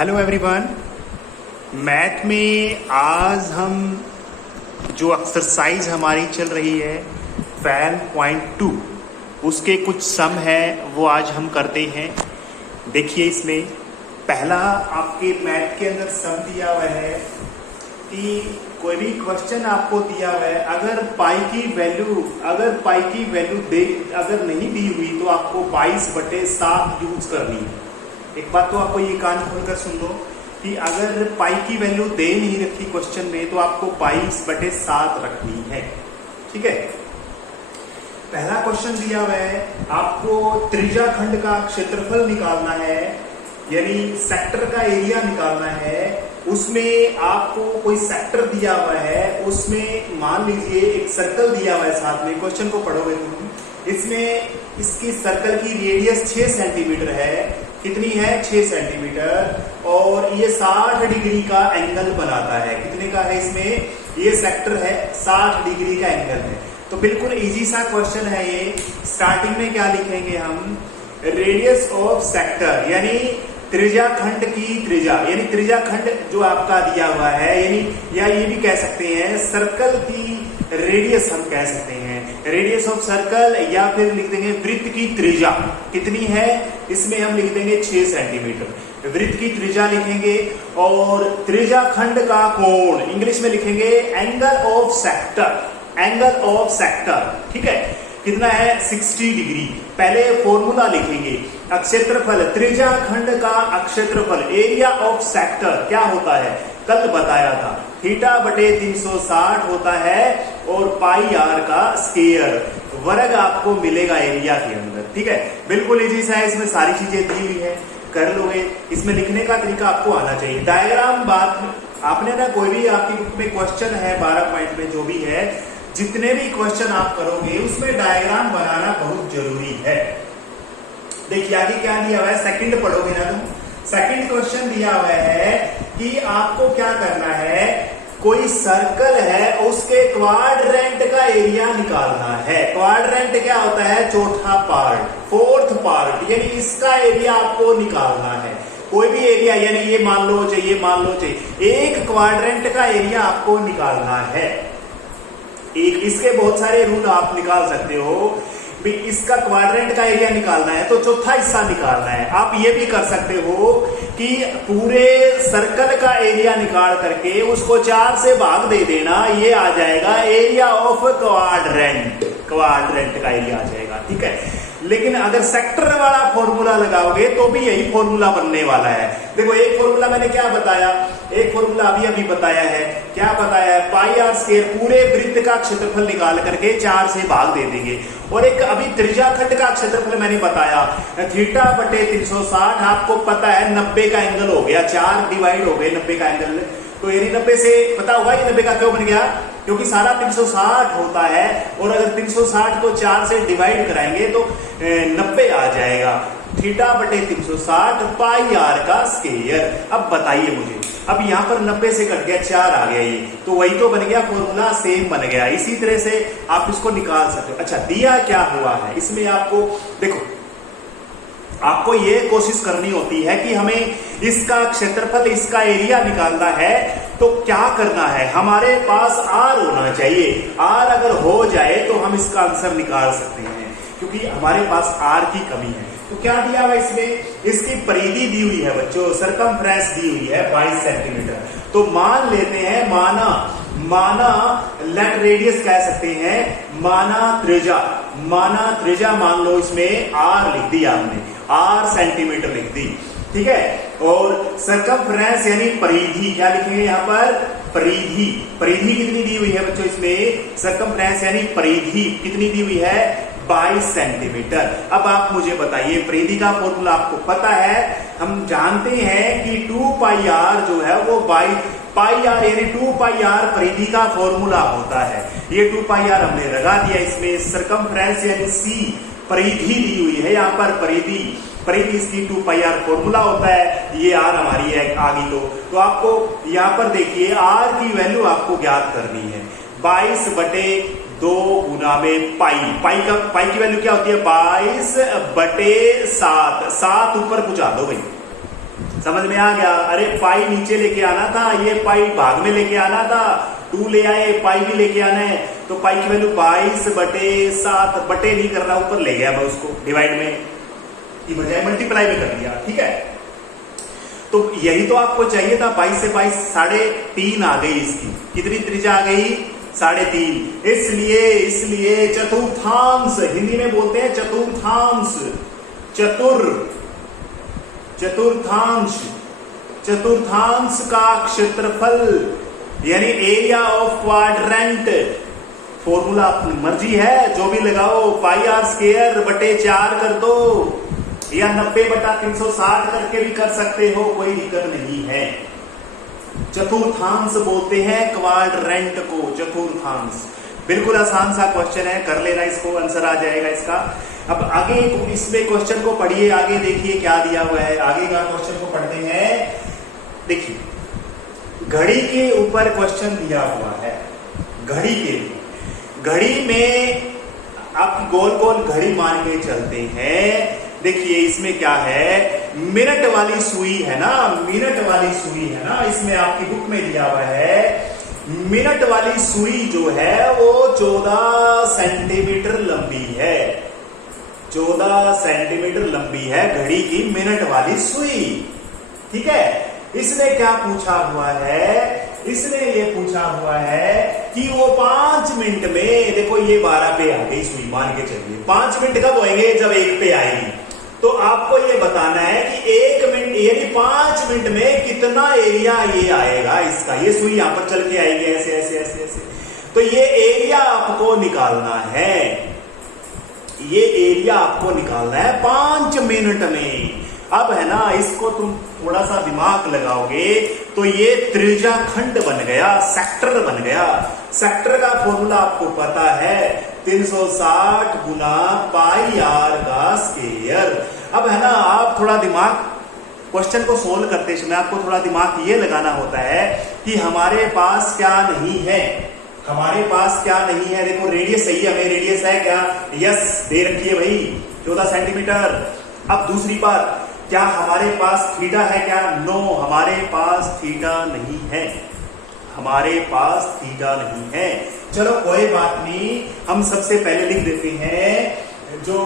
Hello everyone. Math में आज हम जो एक्सरसाइज हमारी चल रही है 12.2 उसके कुछ सम है वो आज हम करते हैं। देखिए इसमें पहला आपके मैथ के अंदर सम दिया हुआ है कि कोई भी क्वेश्चन आपको दिया हुआ है, अगर पाई की वैल्यू अगर नहीं दी हुई तो आपको 22/7 यूज करनी है। एक बात तो आपको ये कान खोलकर सुन लो कि अगर पाई की वैल्यू दे नहीं रखी क्वेश्चन में तो आपको 22/7 रखनी है। ठीक है, पहला क्वेश्चन दिया हुआ है, आपको त्रिज्या खंड का क्षेत्रफल निकालना है, यानी सेक्टर का एरिया निकालना है। उसमें आपको कोई सेक्टर दिया हुआ है, उसमें मान लीजिए एक सर्कल दिया हुआ है साथ में। क्वेश्चन को पढ़ोगे तुम, इसमें इसकी सर्कल की रेडियस 6 सेंटीमीटर है। कितनी है? 6 सेंटीमीटर। और ये 60 डिग्री का एंगल बनाता है। कितने का है इसमें? ये सेक्टर है 60 डिग्री का एंगल है। तो बिल्कुल इजी सा क्वेश्चन है ये। स्टार्टिंग में क्या लिखेंगे हम? रेडियस ऑफ सेक्टर यानी त्रिज्या खंड की त्रिज्या, यानी त्रिज्या खंड जो आपका दिया हुआ है, यानी या ये भी कह सकते हैं सर्कल की रेडियस हम कह सकते हैं, रेडियस ऑफ सर्कल, या फिर लिख देंगे वृत्त की त्रिज्या कितनी है, इसमें हम लिख देंगे 6 सेंटीमीटर। वृत्त की त्रिज्या लिखेंगे और त्रिज्या खंड का कोण इंग्लिश में लिखेंगे angle of sector, angle of sector. ठीक है, कितना है? 60 डिग्री। पहले फॉर्मूला लिखेंगे, क्षेत्रफल, त्रिज्या खंड का क्षेत्रफल, एरिया ऑफ सेक्टर क्या होता है? कल बताया था, θ/360 होता है और पाई आर का स्क्वायर वर्ग आपको मिलेगा एरिया के अंदर। ठीक है, बिल्कुल इजी सा है, इसमें सारी चीजें दी हुई है, कर लोगे। इसमें लिखने का तरीका आपको आना चाहिए। डायग्राम बात आपने ना, कोई भी आपकी बुक में क्वेश्चन है 12 पॉइंट में जो भी है, जितने भी क्वेश्चन आप करोगे उसमें डायग्राम बनाना बहुत जरूरी है। देखिए आगे क्या दिया हुआ है, सेकंड पढ़ोगे ना तुम। सेकंड क्वेश्चन दिया हुआ है कि आपको क्या करना है, कोई सर्कल है उसके क्वाड्रेंट का एरिया निकालना है। क्वाड्रेंट क्या होता है? चौथा पार्ट, फोर्थ पार्ट, यानी इसका एरिया आपको निकालना है। कोई भी एरिया, यानी ये मान लो चाहिए, एक क्वाड्रेंट का एरिया आपको निकालना है। एक इसके बहुत सारे रूल आप निकाल सकते हो। इसका क्वाड्रेंट का एरिया निकालना है तो चौथा हिस्सा निकालना है। आप ये भी कर सकते हो कि पूरे सर्कल का एरिया निकाल करके उसको 4 से भाग दे देना, ये आ जाएगा एरिया ऑफ क्वाड्रेंट, क्वाड्रेंट का एरिया आ जाएगा। ठीक है, लेकिन अगर सेक्टर वाला फॉर्मूला लगाओगे तो भी यही फॉर्मूला बनने वाला है। देखो एक फॉर्मूला मैंने क्या बताया, एक फॉर्मूला अभी बताया है, क्या बताया है? पाई आर स्क्वायर, पूरे वृत्त का क्षेत्रफल निकाल करके 4 से भाग दे देंगे। और एक अभी त्रिज्या खंड का क्षेत्रफल मैंने बताया θ/360, आपको पता है 90 का एंगल हो गया, 4 डिवाइड हो गए 90 का एंगल। तो यानी 90 से पता होगा ये 90 का क्यों बन गया, क्योंकि सारा 360 होता है और अगर 360 को 4 से डिवाइड कराएंगे तो 90 आ जाएगा। θ/360 पाई आर का स्क्वायर। अब बताइए मुझे, अब यहाँ पर 90 से कट गया, 4 आ गया, ये तो वही तो बन गया, फॉर्मूला सेम बन गया। इसी तरह से आप इसको निकाल सकते हो। अच्छा, दिया क्या हुआ है इसमें, आपको देखो, आपको ये कोशिश करनी होती है कि हमें इसका क्षेत्रफल, इसका एरिया निकालना है तो क्या करना है, हमारे पास आर होना चाहिए। आर अगर हो जाए तो हम इसका आंसर निकाल सकते हैं, क्योंकि हमारे पास आर की कमी है। तो क्या दिया हुआ इसमें? इसकी परिधि दी हुई है बच्चों, सरकमफ्रेंस दी हुई है 22 सेंटीमीटर। तो मान लेते हैं, माना लेट रेडियस कह सकते हैं, माना त्रिज्या मान लो, इसमें आर लिख दिया हमने, आर सेंटीमीटर लिख दी। ठीक है, और सरकमफ्रेंस यानी परिधि, क्या लिखेंगे यहाँ पर? परिधि कितनी दी हुई है बच्चों इसमें? सरकमफ्रेंस यानी परिधि कितनी दी हुई है? 22 सेंटीमीटर। अब आप मुझे बताइए, परिधि का फॉर्मूला आपको पता है, हम जानते हैं कि 2πr जो है वो पाई आर, यानी 2πr परिधि का फॉर्मूला होता है। ये 2πr हमने लगा दिया इसमें। सरकमफ्रेंस यानी सी, परिधि दी हुई है यहाँ पर, परिधि इसकी 2πr फॉर्मूला होता है। ये आर हमारी है आगे। तो आपको यहाँ पर देखिए, आर की वैल्यू आपको ज्ञात करनी है। 22/2 गुना में पाई की वैल्यू क्या होती है? 22/7। 7 ऊपर पूछा दो भाई, समझ में आ गया? अरे पाई नीचे लेके आना था, ये पाई भाग में लेके आना था, 2 ले आए, पाई भी लेके आना है, तो पाई की वैल्यू 22/7, बटे नहीं कर रहा, ऊपर ले गया मैं उसको डिवाइड में की बजाय मल्टीप्लाई में कर दिया। ठीक है, तो यही तो आपको चाहिए था। 22 से 22 3.5 आ गई इसकी, कितनी त्रिज्या आ गई? 3.5। इसलिए चतुर्थांश, हिंदी में बोलते हैं चतुर्थांश, चतुर्थांश का क्षेत्रफल यानी एरिया ऑफ क्वाड्रेंट, फॉर्मूला अपनी मर्जी है जो भी लगाओ, πr² बटे 4 कर दो, या 90/360 करके भी कर सकते हो, कोई दिक्कत नहीं है। चतुर्थांश बोलते हैं क्वाड्रेंट को, चतुर्थांश। बिल्कुल आसान सा क्वेश्चन है, कर लेना इसको, आंसर आ जाएगा इसका। अब आगे इसमें क्वेश्चन को पढ़िए, आगे देखिए क्या दिया हुआ है। आगे का क्वेश्चन को पढ़ते हैं। देखिए, घड़ी के ऊपर क्वेश्चन दिया हुआ है। घड़ी के घड़ी में आप गोल गोल घड़ी मान के चलते हैं। देखिए इसमें क्या है, मिनट वाली सुई है ना, मिनट वाली सुई है ना, इसमें आपकी बुक में दिया हुआ है। मिनट वाली सुई जो है वो 14 सेंटीमीटर लंबी है, 14 सेंटीमीटर लंबी है घड़ी की मिनट वाली सुई। ठीक है, इसने क्या पूछा हुआ है, इसने ये पूछा हुआ है कि वो 5 मिनट में, देखो ये 12 पे आ गई सुई, मान के चलिए 5 मिनट कब होंगे, जब 1 पे आएगी। तो आपको ये बताना है कि 1 मिनट यानी 5 मिनट में कितना एरिया ये आएगा इसका। ये सुई यहां पर चल के आएगी ऐसे ऐसे ऐसे ऐसे, तो ये एरिया आपको निकालना है, ये एरिया आपको निकालना है 5 मिनट में। अब है ना, इसको तुम थोड़ा सा दिमाग लगाओगे तो ये त्रिज्या खंड बन गया, सेक्टर बन गया। सेक्टर का फॉर्मूला आपको पता है, 360 गुना πr का स्क्वायर। अब है ना, आप थोड़ा दिमाग, क्वेश्चन को सोल्व करते समय आपको थोड़ा दिमाग ये लगाना होता है कि हमारे पास क्या नहीं है, हमारे पास क्या नहीं है। देखो रेडियस सही है, हमें रेडियस है क्या, यस दे रखी है भाई 14 सेंटीमीटर। अब दूसरी बात, क्या हमारे पास थीटा है क्या, नो, हमारे पास थीटा नहीं है, हमारे पास थीटा नहीं है। चलो कोई बात नहीं, हम सबसे पहले लिख देते हैं जो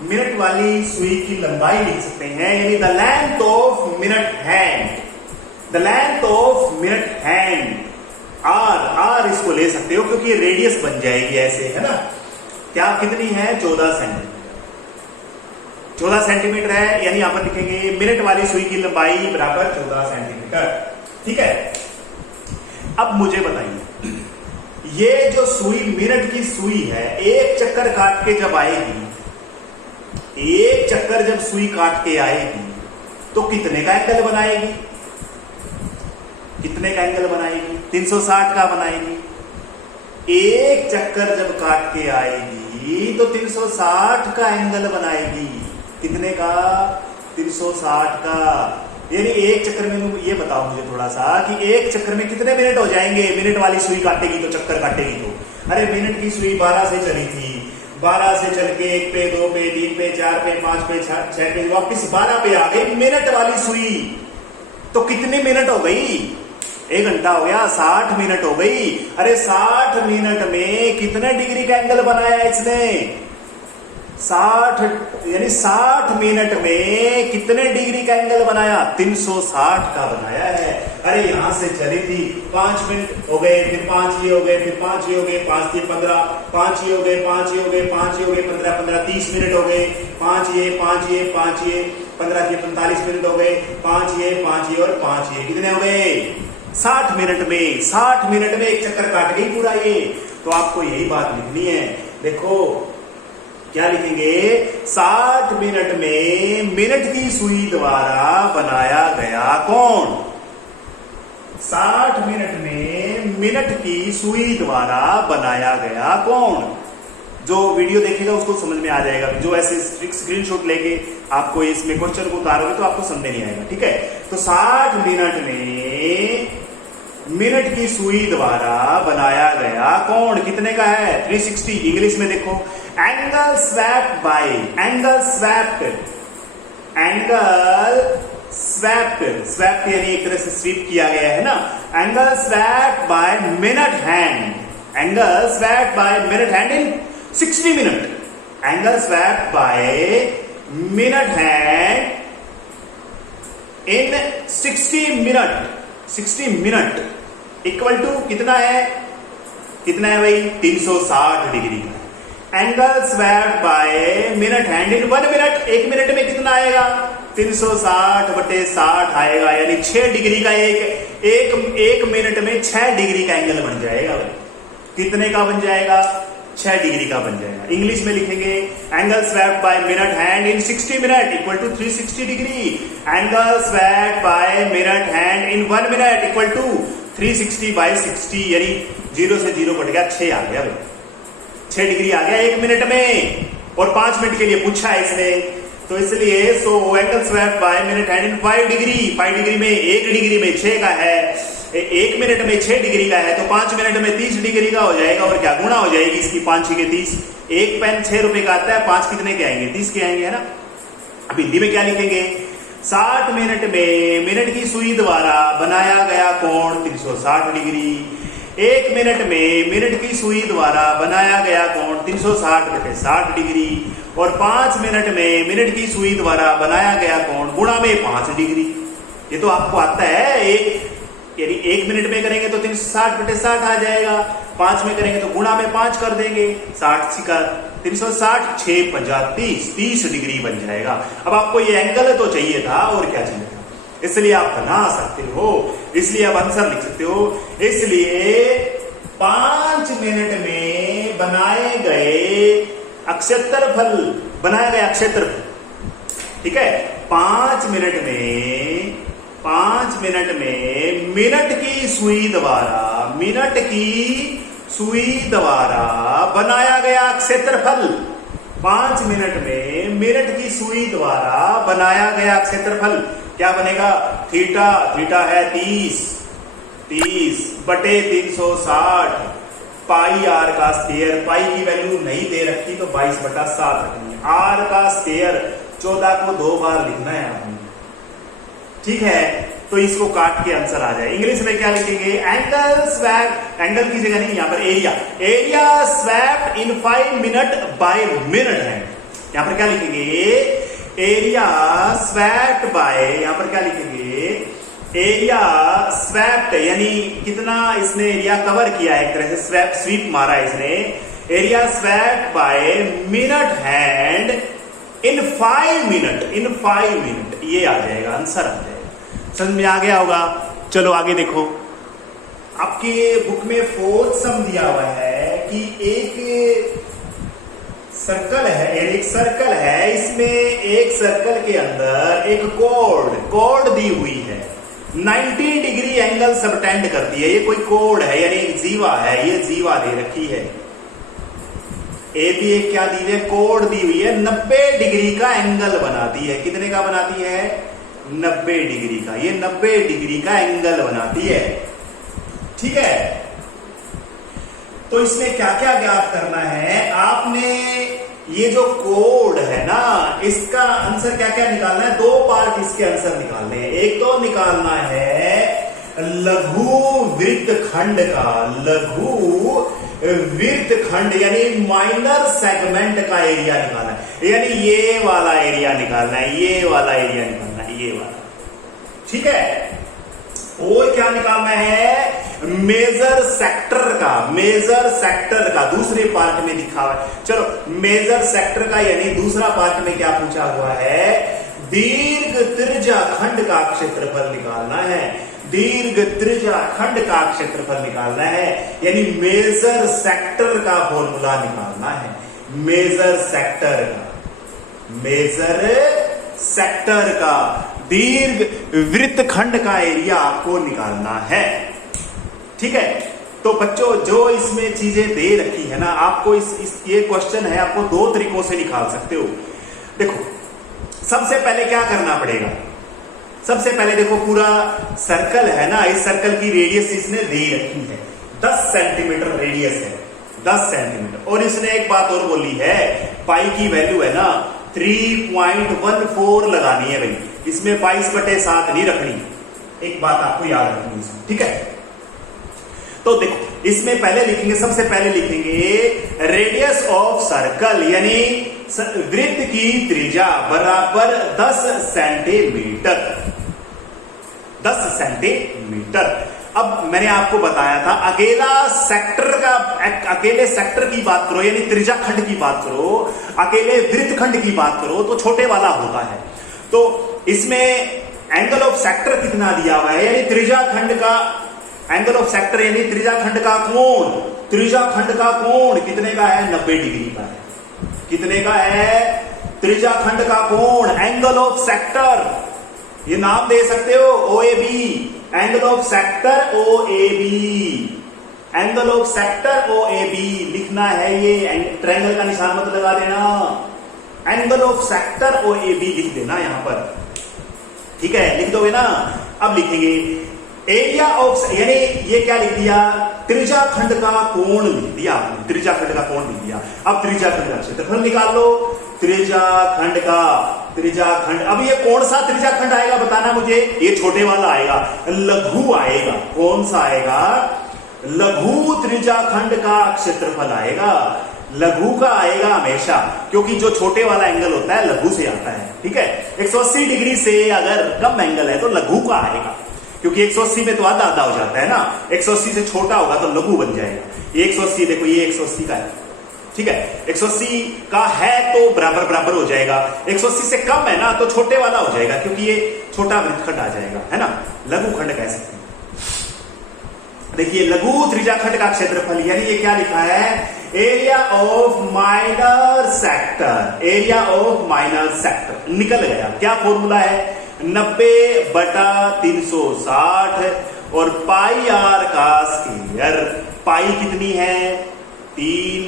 मिनट वाली सुई की लंबाई लिख सकते हैं, यानी the length of minute hand, the length of minute hand, or इसको ले सकते हो क्योंकि रेडियस बन जाएगी ऐसे, है ना। क्या कितनी है, 14 सेंटीमीटर, 14 सेंटीमीटर है, यानी यहां पर लिखेंगे मिनट वाली सुई की लंबाई बराबर 14 सेंटीमीटर। ठीक है, अब मुझे बताइए, ये जो सुई मिनट की सुई है, एक चक्कर काट के जब आएगी, एक चक्कर जब सुई काट के आएगी तो कितने का एंगल बनाएगी, कितने का एंगल बनाएगी, 360 का बनाएगी। एक चक्कर जब काट के आएगी तो 360 का एंगल बनाएगी, कितने का, 360 का। यानी एक चक्कर में, ये बताओ मुझे थोड़ा सा कि एक चक्कर में कितने मिनट हो जाएंगे, मिनट वाली सुई काटेगी तो, चक्कर काटेगी तो। अरे मिनट की सुई 12 से चली थी, 12 से चल के 1 पे, 2 पे, 3 पे, 4 पे, 5 पे, 6 पे, वापिस 12 पे आ गई मिनट वाली सुई। तो कितने मिनट हो गई, 1 घंटा हो गया, 60 मिनट हो गई। अरे 60 मिनट में कितने डिग्री का एंगल बनाया इसने, 60 यानी 60 मिनट में कितने डिग्री का एंगल बनाया, 360 का बनाया है। अरे यहां से चली थी, 5 मिनट हो गए, फिर 5 ये हो गए, फिर 5 ये हो गए, 5 ये 15, 5 ये हो गए, 5 ये हो गए, 5 ये हो गए, 15 15 30 मिनट हो गए, 5 ये 5 ये 5 ये 15 ये 45 मिनट हो गए, 5 ये 5 ये और 5 ये, कितने हो गए, 60 मिनट में। 60 मिनट में एक चक्कर काट गई पूरा ये। तो आपको यही बात लिखनी है। देखो क्या लिखेंगे, 60 मिनट में मिनट की सुई द्वारा बनाया गया कोण, 60 मिनट में मिनट की सुई द्वारा बनाया गया कोण। जो वीडियो देखेगा उसको समझ में आ जाएगा, जो ऐसे स्क्रीनशॉट लेके आपको इसमें क्वेश्चन को उतारोगे तो आपको समझ नहीं आएगा। ठीक है, तो 60 मिनट में मिनट की सुई द्वारा बनाया गया कोण कितने का है, 360। इंग्लिश में देखो, angle swept by, angle swept, angle swept, swept यानी एक तरह से स्वीप किया गया है ना, angle swept by minute hand, angle swept by minute hand in 60 minute, angle swept by minute hand in 60 minute, 60 minute equal to कितना है, कितना है भाई 360 डिग्री का। Angle swept by minute hand in 1 minute, 1 minute में कितना आएगा 360/60 आएगा, यानी 6 डिग्री का एक मिनट में 6 डिग्री का एंगल बन जाएगा भाई। कितने का बन जाएगा 6 डिग्री का बन जाएगा। इंग्लिश में लिखेंगे angle swept by minute hand in 60 minute equal to 360 degree, angle swept by minute hand in 1 minute equal to 360/60, यानी 0 से 0 कट गया, 6 आ गया भाई, 6 डिग्री आ गया 1 मिनट में, और 5 मिनट के लिए पूछा है इसने, तो इसलिए angle swept by minute hand in 5 degree, 5 degree में 1 डिग्री में 6 का है, 1 मिनट में 6 डिग्री का है, तो 5 मिनट में 30 डिग्री का हो जाएगा, और क्या गुणा हो जाएगी इसकी 5 के 30, एक पेन 6 रुपए का आता है, 5 कितने के आएंगे 30 के आएंगे, है ना। अब हिंदी में क्या लिखेंगे 60 मिनट में मिनट की सुई द्वारा बनाया गया कोण 360 डिग्री, 1 मिनट में मिनट की सुई द्वारा बनाया गया कोण 360/60 डिग्री, और 5 मिनट में मिनट की सुई द्वारा बनाया गया कोण गुणा में 5 डिग्री। ये तो आपको आता है, यानी 1 मिनट में करेंगे तो 360/60 आ जाएगा, 5 में करेंगे तो गुणा में 5 कर देंगे, 60 का 360, 6 50 30 डिग्री बन जाएगा। अब आपको ये एंगल तो चाहिए था, और क्या चाहिए था, इसलिए आप बना सकते हो, इसलिए आप आंसर लिख सकते हो। इसलिए 5 मिनट में बनाए गए क्षेत्रफल, बनाया गया क्षेत्रफल, ठीक है, 5 मिनट में मिनट की सुई द्वारा बनाया गया क्षेत्रफल, 5 मिनट में मिनट की सुई द्वारा बनाया गया क्षेत्रफल क्या बनेगा, थीटा है 30/360 पाई आर का स्क्वायर, पाई की वैल्यू नहीं दे रखी तो 22/7 रखनी है, आर का स्क्वायर 14 को 2 बार लिखना है आपने, ठीक है, तो इसको काट के आंसर आ जाए। इंग्लिश में क्या लिखेंगे, एंगल स्वेप्ट, एंगल की जगह नहीं, यहां पर area swept in 5 minute by minute है, यहां पर क्या लिखेंगे एरिया स्वेप्ट बाय, यहां पर क्या लिखेंगे एरिया स्वेप्ट, यानी कितना इसने एरिया कवर किया है, एक तरह से स्वीप मारा है इसने, area swept by minute hand in 5 minute, ये आ जाएगा आंसर, आ जाएगा। समझ में आ गया होगा। चलो आगे देखो, आपके बुक में 4th सम दिया हुआ है कि एक सर्कल है, इसमें एक सर्कल के अंदर एक कोड दी हुई है, 90 डिग्री एंगल सबटेंड करती है, ये कोई कोड है, यानी एक जीवा है, ये जीवा दे रखी है, ए भी एक क्या दी है, कोड दी हुई है, 90 डिग्री का एंगल बनाती है, कितने का बनाती है 90 डिग्री का, ये 90 डिग्री का एंगल बनाती है, ठीक है। तो इसमें क्या क्या ज्ञात करना है, आपने ये जो कोड है ना, इसका आंसर क्या क्या निकालना है, 2 पार्ट इसके आंसर निकालने हैं। एक तो निकालना है लघु वृत्तखंड का, लघु वृत्तखंड यानी माइनर सेगमेंट का एरिया निकालना है, यानी ये वाला एरिया निकालना है, ये वाला एरिया निकालना है, ये वाला, ठीक है। और क्या निकालना है, मेजर सेक्टर का दूसरे पार्ट में दिखा हुआ है। चलो मेजर सेक्टर का यानी दूसरा पार्ट में क्या पूछा हुआ है, दीर्घ त्रिज्या खंड का क्षेत्रफल निकालना है, दीर्घ त्रिज्या खंड का क्षेत्रफल निकालना है, यानी मेजर सेक्टर का फॉर्मूला निकालना है, मेजर सेक्टर का दीर्घ वृत्तखंड का एरिया आपको निकालना है, ठीक है। तो बच्चों जो इसमें चीजें दे रखी है ना, आपको ये क्वेश्चन है, आपको 2 तरीकों से निकाल सकते हो। देखो सबसे पहले क्या करना पड़ेगा, सबसे पहले देखो पूरा सर्कल है ना, इस सर्कल की रेडियस इसने दे रखी है, 10 सेंटीमीटर रेडियस है, 10 सेंटीमीटर, और इसने एक बात और बोली है, पाई की वैल्यू है ना 3.14 लगानी है भाई, इसमें 22/7 नहीं रखनी। एक बात आपको याद रखनी है, ठीक है। तो देखो इसमें पहले लिखेंगे, सबसे पहले लिखेंगे रेडियस ऑफ सर्कल यानी वृत्त की त्रिज्या बराबर 10 सेंटीमीटर। 10 सेंटीमीटर। अब मैंने आपको बताया था अकेले सेक्टर की बात करो यानी त्रिज्या खंड की बात करो, अकेले वृत्त खंड की बात करो तो छोटे वाला होता है। तो इसमें एंगल ऑफ सेक्टर कितना दिया हुआ है, यानी त्रिज्या खंड का एंगल ऑफ सेक्टर यानी त्रिज्या खंड का कोण, त्रिज्या खंड का कोण कितने का है, 90 डिग्री का है। कितने का है, त्रिज्या खंड का कोण, एंगल ऑफ सेक्टर, ये नाम दे सकते हो OAB, angle of sector OAB, angle of sector OAB लिखना है। ये ट्रायंगल का निशान मत लगा देना, एंगल ऑफ सेक्टर OAB लिख देना यहां पर, ठीक है, लिख दोगे ना। अब लिखेंगे एरिया ऑफ, यानी ये क्या लिख दिया, त्रिज्या खंड का कोण लिख दिया आपने, त्रिज्या खंड का कोण लिख दिया। अब त्रिज्या खंड का क्षेत्रफल निकाल लो, त्रिज्या खंड का, त्रिज्या खंड, अब ये कौन सा त्रिज्या खंड आएगा बताना मुझे, ये छोटे वाला आएगा, लघु आएगा, कौन सा आएगा, लघु त्रिज्या खंड का क्षेत्रफल आएगा, लघु का आएगा हमेशा, क्योंकि जो छोटे वाला एंगल होता है लघु से आता है, ठीक है। 180 डिग्री से अगर कम एंगल है तो लघु का आएगा, क्योंकि 180 में तो आधा आधा हो जाता है ना, 180 से छोटा होगा तो लघु बन जाएगा। ये 180 देखो, ये 180 का है, ठीक है, 180 का है तो बराबर बराबर हो जाएगा, 180 से कम है ना तो छोटे वाला हो जाएगा, क्योंकि ये छोटा वृत्तखंड आ जाएगा, है ना, लघु खंड कह सकते हैं। देखिए लघु त्रिज्या खंड का क्षेत्रफल, यानी ये क्या लिखा है, area of minor sector, area of minor sector निकल गया। क्या फॉर्मूला है, 90/360 और पाई आर का स्क्वायर, पाई कितनी है 3,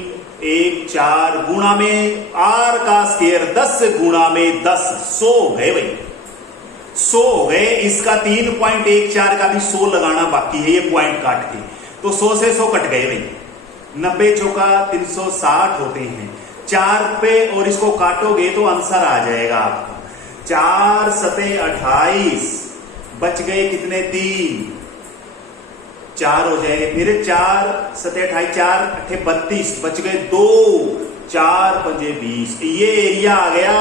1, 4 गुणा में आर का स्क्वायर 10 गुणा में 10, 100 गए भाई, 100 गए। इसका 3.14 का भी 100 लगाना बाकी है, ये पॉइंट काट के, तो 100 से 100 कट गए भाई, 90 चौका 360 होते हैं, 4 पे और इसको काटोगे तो आंसर आ जाएगा आपका 4 सते 28, बच गए कितने 3, 4 हो जाएंगे, फिर 4 सते 28, 4 अठे 32, बच गए 2, 4 पंजे 20, ये एरिया आ गया।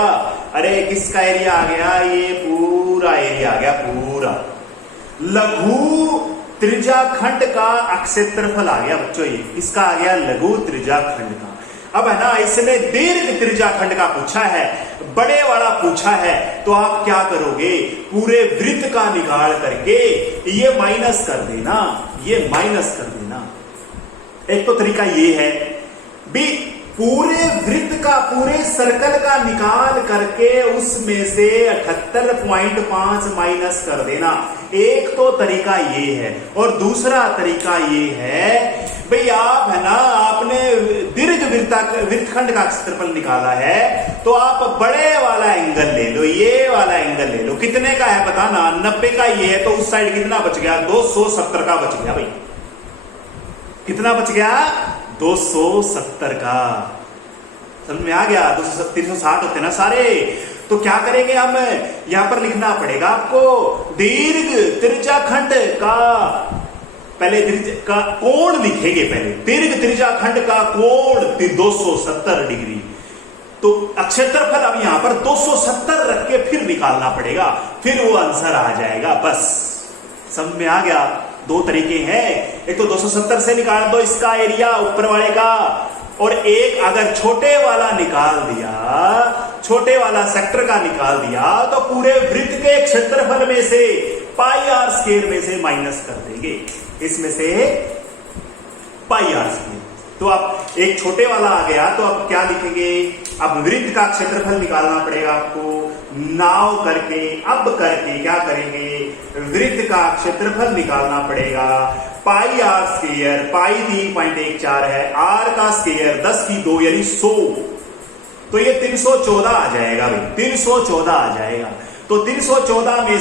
अरे किसका एरिया आ गया, ये पूरा एरिया आ गया, पूरा लघु त्रिज्या खंड का क्षेत्रफल आ गया बच्चों, ये इसका आ गया लघु त्रिज्या खंड का। अब है ना, इसने दीर्घ त्रिज्या खंड का पूछा है, बड़े वाला पूछा है, तो आप क्या करोगे, पूरे वृत्त का निकाल करके ये माइनस कर देना, ये माइनस कर देना। एक तो तरीका ये है भी, पूरे वृत्त का, पूरे सर्कल का निकाल करके उसमें से 78.5 माइनस कर देना, एक तो तरीका ये है। और दूसरा तरीका ये है भाई, आप है ना, आपने दीर्घ वृत्तखंड का क्षेत्रफल निकाला है, तो आप बड़े वाला एंगल ले लो, ये वाला एंगल ले लो, कितने का है बताना, 90 का ये है, तो उस साइड कितना बच गया, 270 का बच गया भाई, कितना बच गया, 270 का। समझ में आ गया, 360 होते ना सारे। तो क्या करेंगे हम, यहां पर लिखना पड़ेगा आपको, दीर्घ त्रिज्या खंड का, पहले का कोण लिखेंगे, पहले दीर्घ त्रिज्या खंड का कोण 270 डिग्री, तो क्षेत्रफल अब यहां पर 270 रख के फिर निकालना पड़ेगा, फिर वो आंसर आ जाएगा। बस समझ में आ गया, दो तरीके हैं, एक तो 270 से निकाल दो इसका एरिया ऊपर वाले का, और एक अगर छोटे वाला निकाल दिया, छोटे वाला सेक्टर का निकाल दिया, तो पूरे वृत्त के क्षेत्रफल में से पाई आर स्क्वायर में से माइनस कर देंगे, इसमें से पाई आर स्क्वायर। तो अब एक छोटे वाला आ गया, तो अब क्या लिखेंगे, अब वृत्त का क्षेत्रफल निकालना पड़ेगा आपको, नाव करके, अब करके क्या करेंगे, वृत्त का क्षेत्रफल निकालना पड़ेगा, पाई आर स्क्वायर, पाई 3.14 है, आर का स्क्वायर 10 की 2 यानी 100, तो ये 314 आ जाएगा भाई, 314 आ जाएगा। तो 314 में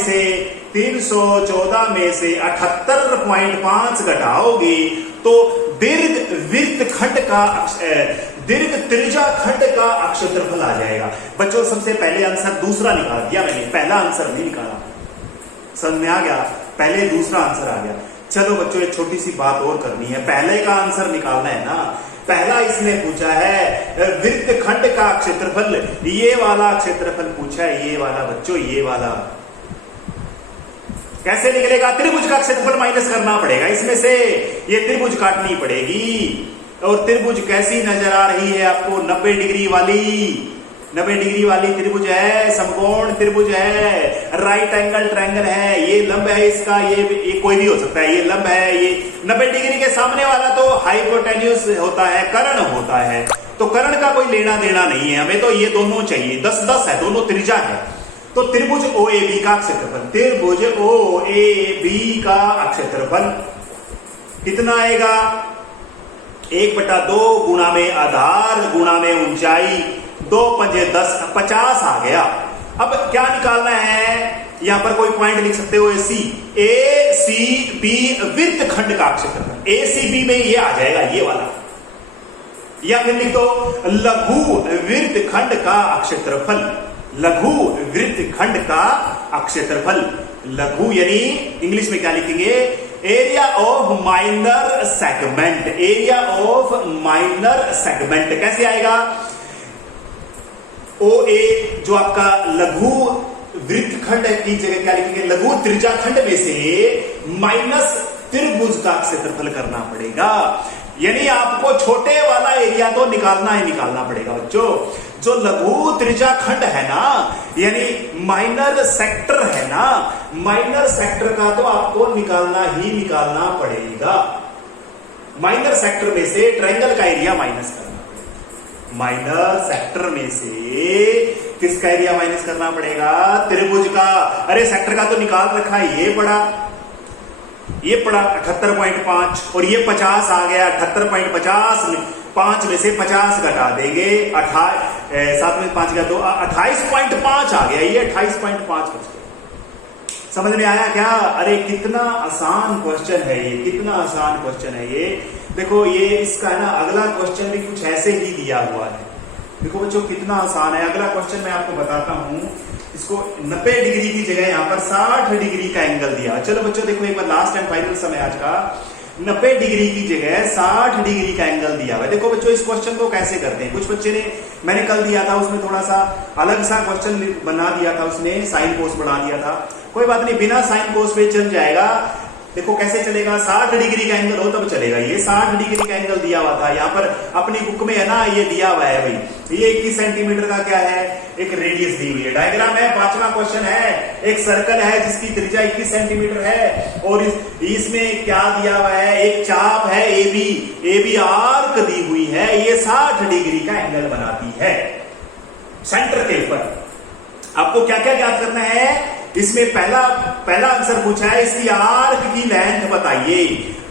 से 78.5 घटाओगे तो दीर्घ वृत्तखंड का दीर्घ त्रिज्या खंड का क्षेत्रफल आ जाएगा। बच्चों सबसे पहले आंसर दूसरा निकाल दिया मैंने, पहला आंसर नहीं निकाला। समझ में आ गया? पहले दूसरा आंसर आ गया। चलो बच्चों एक छोटी सी बात और करनी है, पहले का आंसर निकालना है ना। पहला इसने पूछा है वृत्त खंड का क्षेत्रफल, ये वाला क्षेत्रफल पूछा है, ये वाला बच्चों, ये वाला कैसे निकलेगा? त्रिभुज का क्षेत्रफल माइनस करना पड़ेगा इसमें से, ये त्रिभुज काटनी पड़ेगी। और त्रिभुज कैसी नजर आ रही है आपको? 90 डिग्री वाली, 90 डिग्री वाली त्रिभुज है, समकोण त्रिभुज है, राइट एंगल ट्रायंगल है, ये लंब है इसका, ये कोई भी हो सकता है, ये लंब है, ये 90 डिग्री के सामने वाला तो हाइपोटेन्यूस होता है, कर्ण होता है, तो कर्ण का कोई लेना देना नहीं है हमें, तो ये दोनों चाहिए, 10-10 है, दोनों त्रिज्या है। तो त्रिभुज OAB का क्षेत्रफल, त्रिभुज OAB का क्षेत्रफल कितना आएगा? 1/2 गुणा में आधार गुणा में ऊंचाई, 2 पंजे 10, 50 आ गया। अब क्या निकालना है? यहां पर कोई पॉइंट लिख सकते हो, ACB वृत्त खंड का क्षेत्रफल, ACB में ये आ जाएगा, ये वाला, या फिर लिख दो लघु वृत्त खंड का क्षेत्रफल, लघु वृत्त खंड का क्षेत्रफल। लघु यानी इंग्लिश में क्या लिखेंगे? Area of minor segment, area of minor segment कैसे आएगा? OA जो आपका लघु वृत्त खंड की जगह क्या लिखेंगे? लघु त्रिज्या खंड में से माइनस त्रिभुज का क्षेत्रफल करना पड़ेगा। यानी आपको छोटे वाला एरिया तो निकालना ही निकालना पड़ेगा बच्चों। जो लघु त्रिज्या खंड है ना, यानी माइनर सेक्टर है ना, माइनर सेक्टर का तो आपको निकालना ही निकालना पड़ेगा। माइनर सेक्टर में से ट्रायंगल का एरिया माइनस करना पड़ेगा। माइनर सेक्टर में से किसका एरिया माइनस करना पड़ेगा? त्रिभुज का। अरे सेक्टर का तो निकाल रखा है, ये पड़ा 78.5 और ये 50 आ गया, 78.50, 5 में से 50 घटा देंगे, 7 में 5 गया तो 28.5 आ गया, ये 28.5 बच गया। समझ में आया क्या? अरे कितना आसान क्वेश्चन है ये, कितना आसान क्वेश्चन है ये। देखो ये इसका है ना, अगला क्वेश्चन भी कुछ ऐसे ही दिया हुआ है। देखो बच्चों कितना आसान है। अगला क्वेश्चन मैं आपको बताता हूं, इसको 90 डिग्री की जगह यहां पर 60 डिग्री का एंगल दिया। चलो बच्चों देखो एक बार लास्ट एंड फाइनल समय आज का, 90 डिग्री की जगह 60 डिग्री का एंगल दिया हुआ है। देखो बच्चों इस क्वेश्चन को कैसे करते हैं, कुछ बच्चे ने, मैंने कल दिया था उसमें थोड़ा सा अलग सा क्वेश्चन बना दिया था, उसने साइन कोस बना दिया था। कोई बात नहीं, बिना साइन कोस पे चल जाएगा। देखो कैसे चलेगा, 60 डिग्री का एंगल हो तब चलेगा। ये 60 डिग्री का एंगल दिया हुआ था, यहाँ पर अपनी बुक में है ना, ये दिया हुआ है भाई। ये 21 सेंटीमीटर का क्या है, एक रेडियस दी हुई है। डायग्राम है, 5वां क्वेश्चन है, एक सर्कल है जिसकी त्रिज्या 21 सेंटीमीटर है और इसमें क्या दिया हुआ है, एक चाप है AB आर्क दी हुई है, ये 60 डिग्री का एंगल बनाती है सेंटर के ऊपर। आपको क्या क्या याद करना है इसमें? पहला आंसर पूछा है इसकी आर्क की लेंथ बताइए,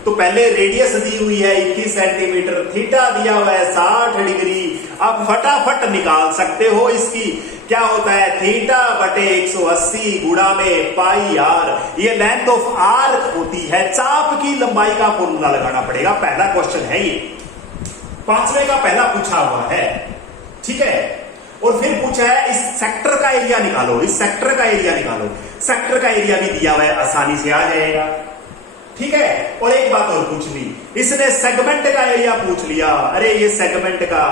तो पहले रेडियस दी हुई है 21 सेंटीमीटर, थीटा दिया हुआ है 60 डिग्री। आप फटाफट निकाल सकते हो इसकी, क्या होता है, थीटा बटे 180 गुणा में पाई आर, ये लेंथ ऑफ आर्क होती है। चाप की लंबाई का फॉर्मूला लगाना पड़ेगा। पहला क्वेश्चन है ये, 5वें का पहला पूछा हुआ है, ठीक है। और फिर पूछा है इस सेक्टर का एरिया निकालो, इस सेक्टर का एरिया निकालो। सेक्टर का एरिया भी दिया हुआ है, आसानी से आ जाएगा, ठीक है। और एक बात और पूछ ली इसने, सेगमेंट का एरिया पूछ लिया। अरे ये सेगमेंट का,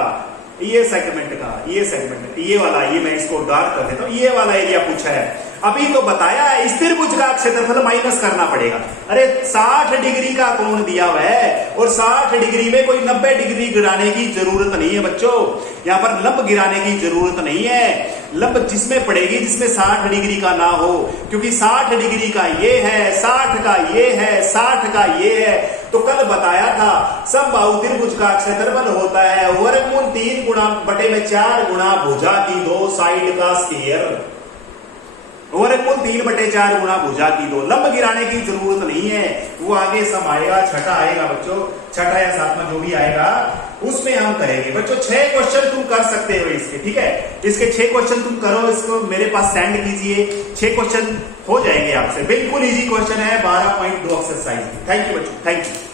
ये सेगमेंट का, ये सेगमेंट, ये वाला, ये मैं इसको डार्क कर देता हूं, ये वाला एरिया पूछा है। अभी तो बताया है इस त्रिभुज का क्षेत्रफल माइनस करना पड़ेगा। अरे 60 डिग्री का कोण दिया हुआ है और 60 डिग्री में कोई 90 डिग्री गिराने की जरूरत नहीं है बच्चों। यहां पर लंब गिराने की जरूरत नहीं है, लंब जिसमें पड़ेगी जिसमें 60 डिग्री का ना हो, क्योंकि 60 डिग्री का ये है, 60 का ये है, 60 का ये है। तो कल बताया था समबाहु त्रिभुज का क्षेत्रफल होता है वर्गमूल 3 गुणा बटे में 4 गुणा भुजा की 2 साइड का स्क्वायर, वर्गमूल 3/4 गुणा भुजा की 2। लंब गिराने की जरूरत नहीं है, वो आगे सम आएगा, छठा आएगा बच्चों, छठा या 7वां जो भी आएगा उसमें हम करेंगे बच्चों। 6 क्वेश्चन तुम कर सकते हो इसके, ठीक है। इसके 6 क्वेश्चन तुम करो, इसको मेरे पास सेंड कीजिए, 6 क्वेश्चन हो जाएंगे आपसे। बिल्कुल इजी क्वेश्चन है, 12.2 एक्सरसाइज। थैंक यू बच्चों, थैंक यू।